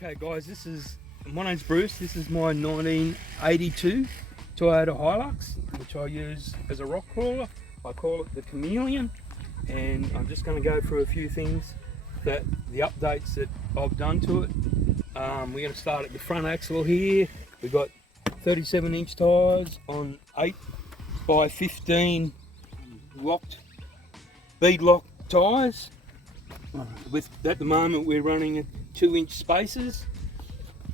Okay guys, my name's Bruce. This is my 1982 Toyota Hilux, which I use as a rock crawler. I call it the Chameleon, and I'm just going to go through a few things, the updates that I've done to it. We're going to start at the front axle here. We've got 37-inch tyres on 8 by 15 bead lock tyres. At the moment we're running 2-inch spacers.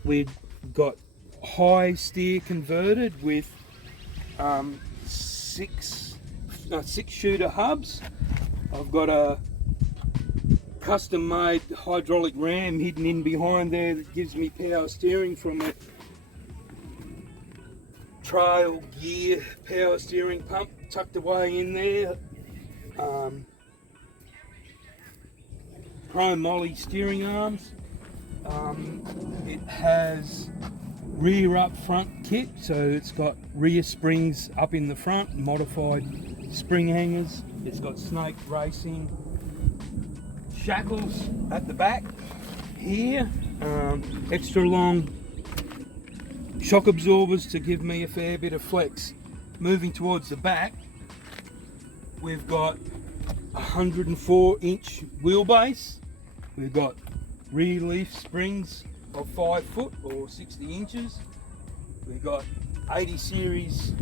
We've got high steer converted with 6 shooter hubs. I've got a custom made hydraulic ram hidden in behind there that gives me power steering from a trail gear power steering pump tucked away in there. Chrome molly steering arms. It has rear up front kit, so it's got rear springs up in the front, modified spring hangers. It's got snake racing shackles at the back here, extra long shock absorbers to give me a fair bit of flex. Moving towards the back, we've got 104-inch wheelbase. We've got rear leaf springs of 5 foot or 60 inches. We've got 80 series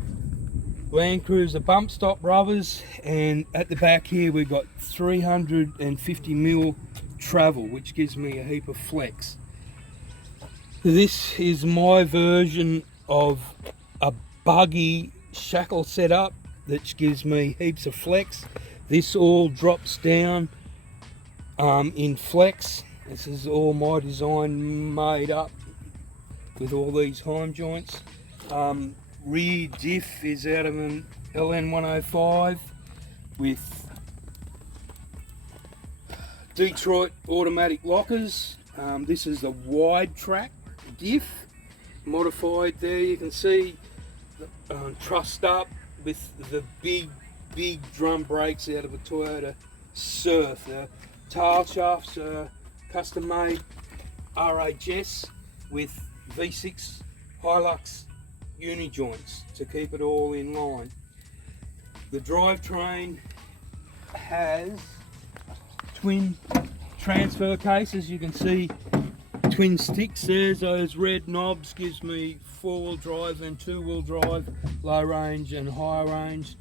Land Cruiser bump stop rubbers, and at the back here we've got 350mm travel, which gives me a heap of flex. This is my version of a buggy shackle setup that gives me heaps of flex. This all drops down in flex. This is all my design made up with all these heim joints. Rear diff is out of an LN105 with Detroit automatic lockers. This is a wide track diff modified there. You can see trussed up with the big drum brakes out of a Toyota Surf. The tail shafts are custom made RHS with V6 Hilux uni joints to keep it all in line. The drivetrain has twin transfer cases. You can see twin sticks. There's those red knobs, gives me 4-wheel drive and 2-wheel drive, low range and high range.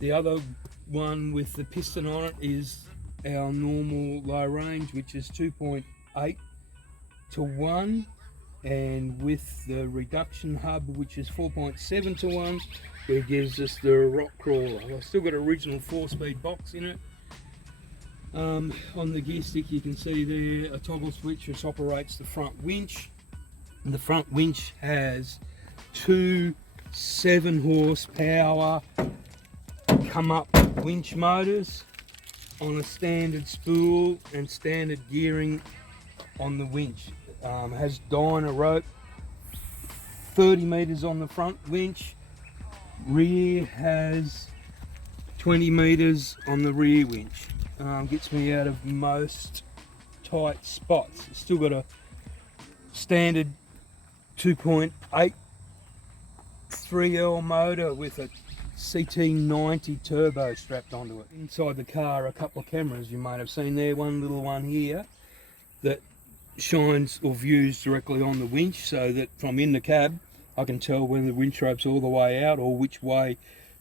The other one with the piston on it is our normal low range, which is 2.8 to 1, and with the reduction hub, which is 4.7 to 1, it gives us the rock crawler. I've still got an original 4-speed box in it. On the gear stick you can see there a toggle switch which operates the front winch. And the front winch has 2 7-horsepower come up winch motors on a standard spool and standard gearing on the winch. Has Dyna rope, 30 meters on the front winch. Rear has 20 meters on the rear winch. Gets me out of most tight spots. It's still got a standard 2.8 3L motor with a CT90 turbo strapped onto it. Inside the car, a couple of cameras you might have seen there. One little one here that shines or views directly on the winch, so that from in the cab I can tell when the winch rope's all the way out or which way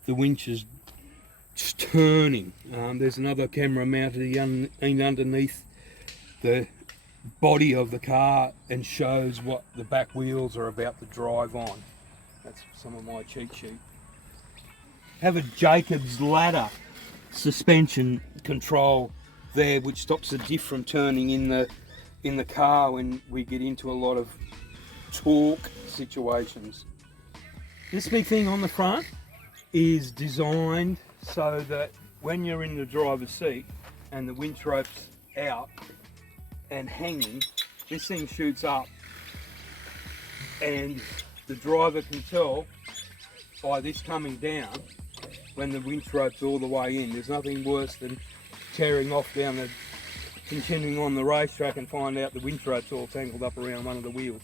the winch is turning. There's another camera mounted underneath the body of the car and shows what the back wheels are about to drive on. That's some of my cheat sheet. Have a Jacob's ladder suspension control there, which stops the diff from turning in the car when we get into a lot of torque situations. This big thing on the front is designed so that when you're in the driver's seat and the winch rope's out and hanging, this thing shoots up and the driver can tell by this coming down when the winch rope's all the way in. There's nothing worse than tearing off down the continuing on the racetrack and find out the winch rope's all tangled up around one of the wheels.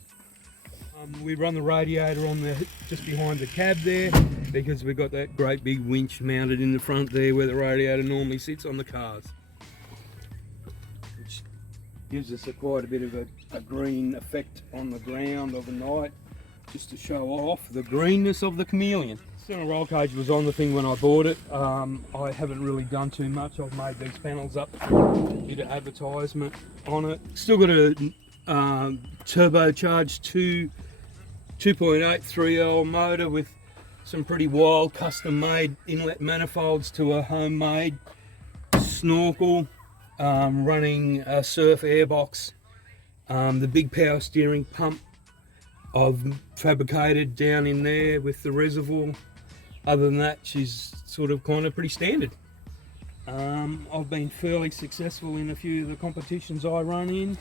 We run the radiator on the just behind the cab there because we've got that great big winch mounted in the front there where the radiator normally sits on the cars, which gives us quite a bit of a green effect on the ground overnight, just to show off the greenness of the Chameleon. Center roll cage was on the thing when I bought it. I haven't really done too much. I've made these panels up, a bit of advertisement on it. Still got a turbocharged 2.8 3L motor with some pretty wild custom made inlet manifolds to a homemade snorkel, running a surf airbox. The big power steering pump I've fabricated down in there with the reservoir. Other than that, she's sort of kind of pretty standard. I've been fairly successful in a few of the competitions I run in,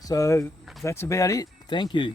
so that's about it. Thank you.